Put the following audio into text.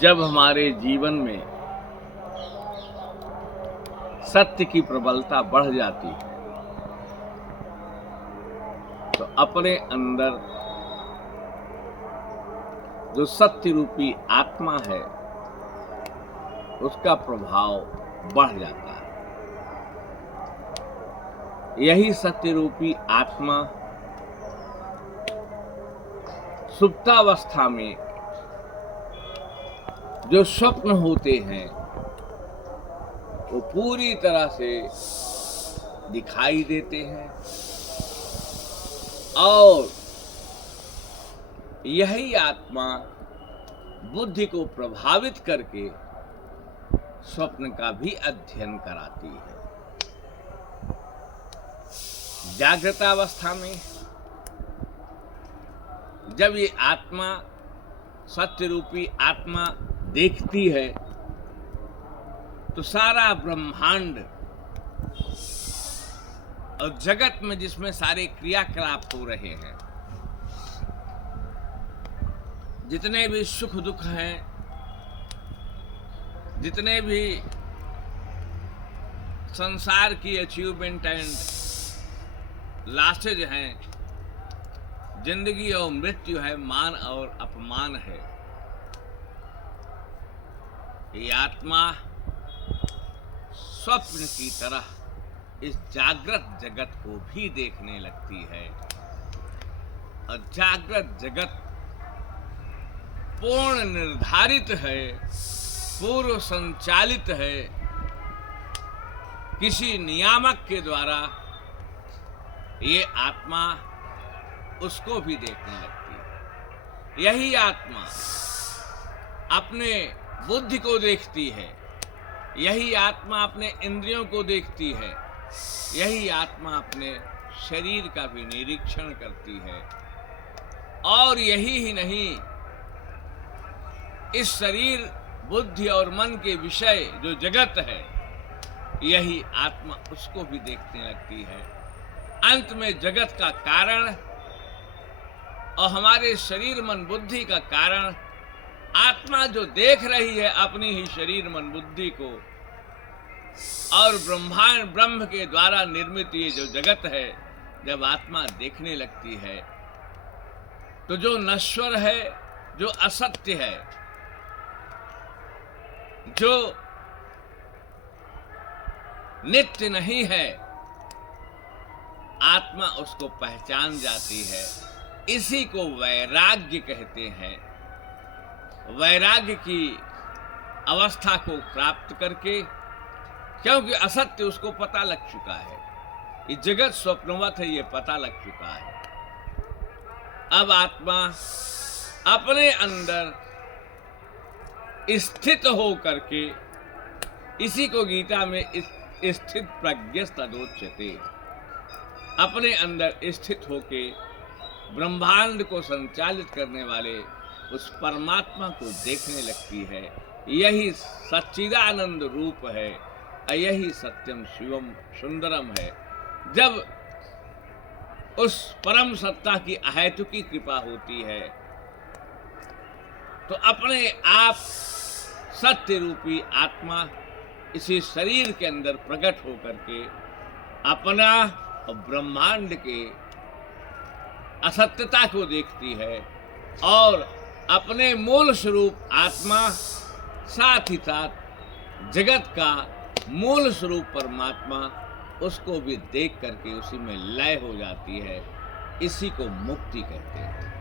जब हमारे जीवन में सत्य की प्रबलता बढ़ जाती है तो अपने अंदर जो सत्य रूपी आत्मा है उसका प्रभाव बढ़ जाता है। यही सत्य रूपी आत्मा सुप्तावस्था में जो स्वप्न होते हैं वो पूरी तरह से दिखाई देते हैं और यही आत्मा बुद्धि को प्रभावित करके स्वप्न का भी अध्ययन कराती है। जागृत अवस्था में जब ये आत्मा सत्य रूपी आत्मा देखती है तो सारा ब्रह्मांड और जगत में जिसमें सारे क्रियाकलाप हो रहे हैं, जितने भी सुख दुख हैं, जितने भी संसार की अचीवमेंट एंड लासेज हैं, जिंदगी और मृत्यु है, मान और अपमान है, ये आत्मा स्वप्न की तरह इस जागृत जगत को भी देखने लगती है और जागृत जगत पूर्ण निर्धारित है, पूर्व संचालित है, किसी नियामक के द्वारा ये आत्मा उसको भी देखने लगती है। यही आत्मा अपने बुद्धि को देखती है, यही आत्मा अपने इंद्रियों को देखती है, यही आत्मा अपने शरीर का भी निरीक्षण करती है और यही ही नहीं, इस शरीर बुद्धि और मन के विषय जो जगत है यही आत्मा उसको भी देखने लगती है। अंत में जगत का कारण और हमारे शरीर मन बुद्धि का कारण आत्मा जो देख रही है अपनी ही शरीर मन बुद्धि को और ब्रह्मांड ब्रह्म के द्वारा निर्मित ये जो जगत है, जब आत्मा देखने लगती है तो जो नश्वर है, जो असत्य है, जो नित्य नहीं है, आत्मा उसको पहचान जाती है। इसी को वैराग्य कहते हैं। वैराग्य की अवस्था को प्राप्त करके, क्योंकि असत्य उसको पता लग चुका है, ये जगत स्वप्नवत है, ये पता लग चुका है। अब आत्मा अपने अंदर स्थित हो करके, इसी को गीता में स्थित प्रज्ञस्तदोच्यते, अपने अंदर स्थित होके ब्रह्मांड को संचालित करने वाले उस परमात्मा को देखने लगती है। यही सच्चिदानंद रूप है, यही सत्यम शिवम सुंदरम है। जब उस परम सत्ता की अहेतुकी कृपा होती है तो अपने आप सत्य रूपी आत्मा इसी शरीर के अंदर प्रकट होकर के अपना और ब्रह्मांड के असत्यता को देखती है और अपने मूल स्वरूप आत्मा साथ ही साथ जगत का मूल स्वरूप परमात्मा उसको भी देख करके उसी में लय हो जाती है। इसी को मुक्ति कहते हैं।